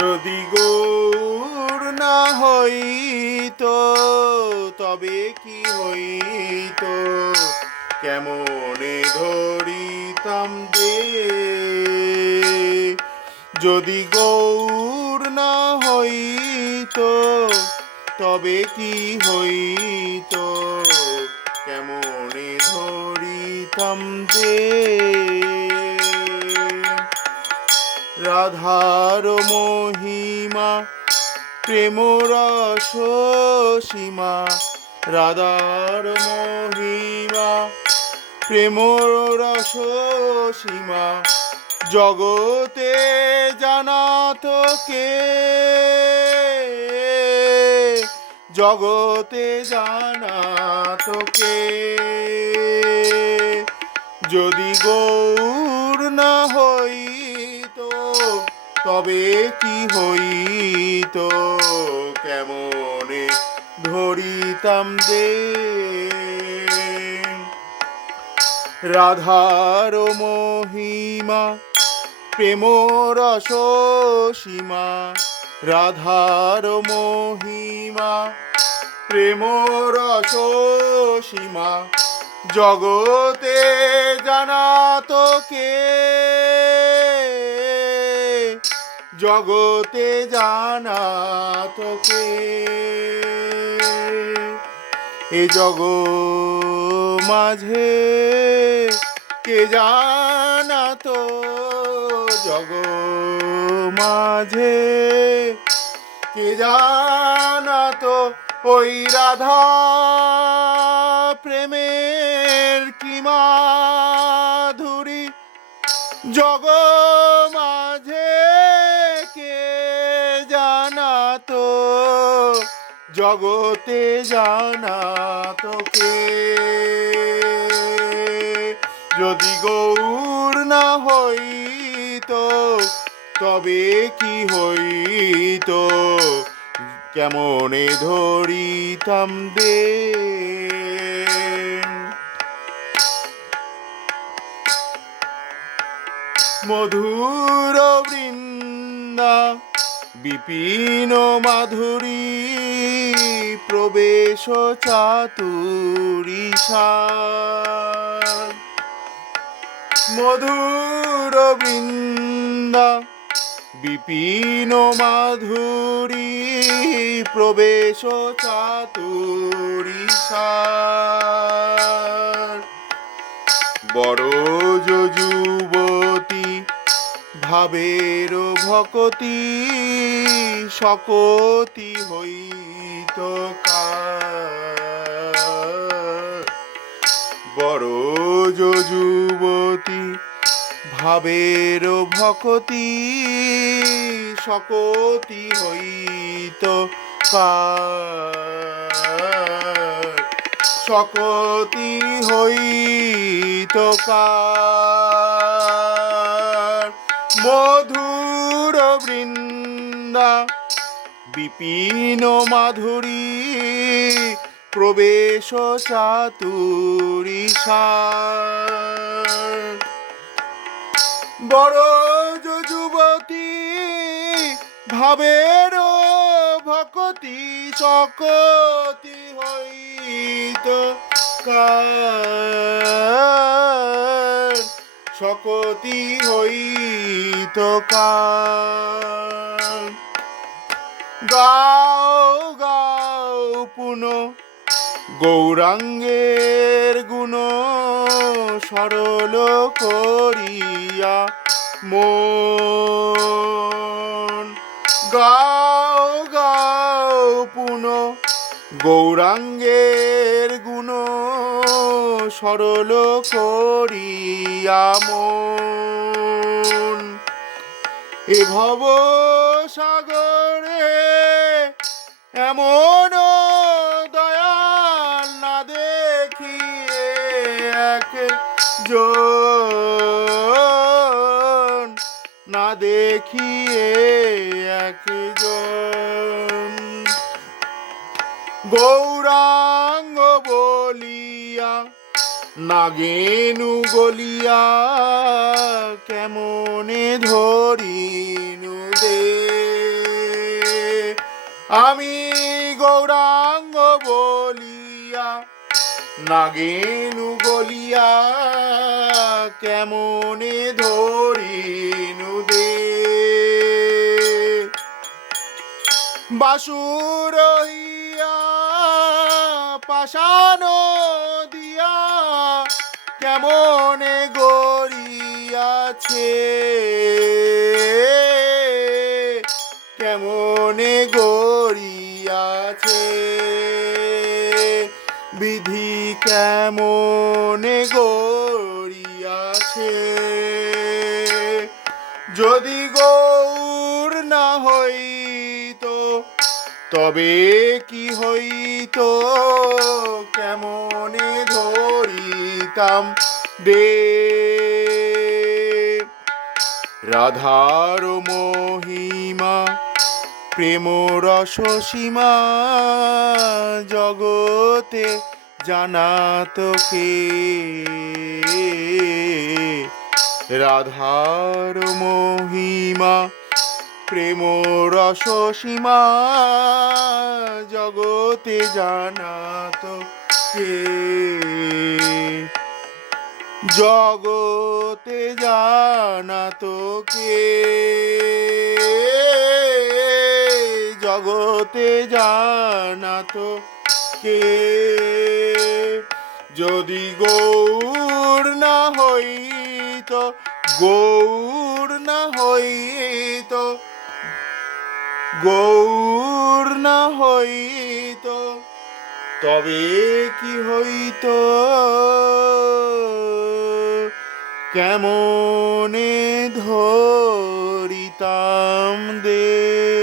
যদি গৌর না হইত, তবে কি হইত? কেমনে ধরিতাম যে? যদি গৌর না হইত, তবে কি হইত? কেমনে ধরিতাম যে? রাধার মহিমা, প্রেম রস সীমা, রাধার মহিমা, প্রেম রস সীমা, জগতে জানা তোকে জগতে জানা তোকে যদি গৌর না হইত তবে কি হইত? কেমনে ধরিতাম দে রাধার মহিমা প্রেম রস সীমা, রাধার মহিমা প্রেম রস সীমা, জগতে জানা তোকে জগতে জানা তোকে। এ জগ মাঝে কে জানা তো? জগ মাঝে কে জানা তো? ওই রাধা প্রেমের কি তো জগতে জানা তোকে যদি গৌর না হইত, তবে কি হইত? কেমনে ধরিতাম দে মধুর বৃন্দা বিপিন মাধুরী প্রবেশ চাতুরী মধুর বৃন্দা বিপিন মাধুরী প্রবেশ চাতুরী বড় যুবতী ভাবের ভকতি সকতি হইত। বড় যুবতী ভাবের ভকতি সকতি হইত। সকতি হইত কার। মধুর বৃন্দা বিপিন মাধুরী প্রবেশ চাতুরী বড় যুবতী ভাবের ভকতি সকতি হইত কার। সকতি হইত গাও গাও পুন গৌরাঙ্গের গুণ সরল করিয়া মন। গাও গাও পুন গৌরাঙ্গের গুণ সরল করিয়া মন। এ ভব সাগরে এমন দয়াল না দেখিয়ে এক জন না দেখিয়ে একজন গৌরাঙ্গ বলিয়া নাগেনু গলিয়া কেমনে ধরিনু দে আমি গৌরাঙ্গ বলিয়া, নাগেনু গলিয়া কেমনে ধরিনু দে বাসুর পাশান কেমনে গড়িয়াছে? কেমনে গড়িয়াছে? বিধি কেমনে গড়িয়াছে? যদি গৌর না হইতো তবে কি হইতো? কেমনে ধরিতাম দে রাধার মহিমা প্রেম রস সীমা, জগতে জানাত কে? রাধার মহিমা প্রেম রস সীমা জগতে জানাত কে? জগতে জানাত কে? জগতে জানাত কে? যদি গৌর না হইত, গৌর না হইত গৌর না হইত তবে কি হইত? কেমনে ধরিতাম দে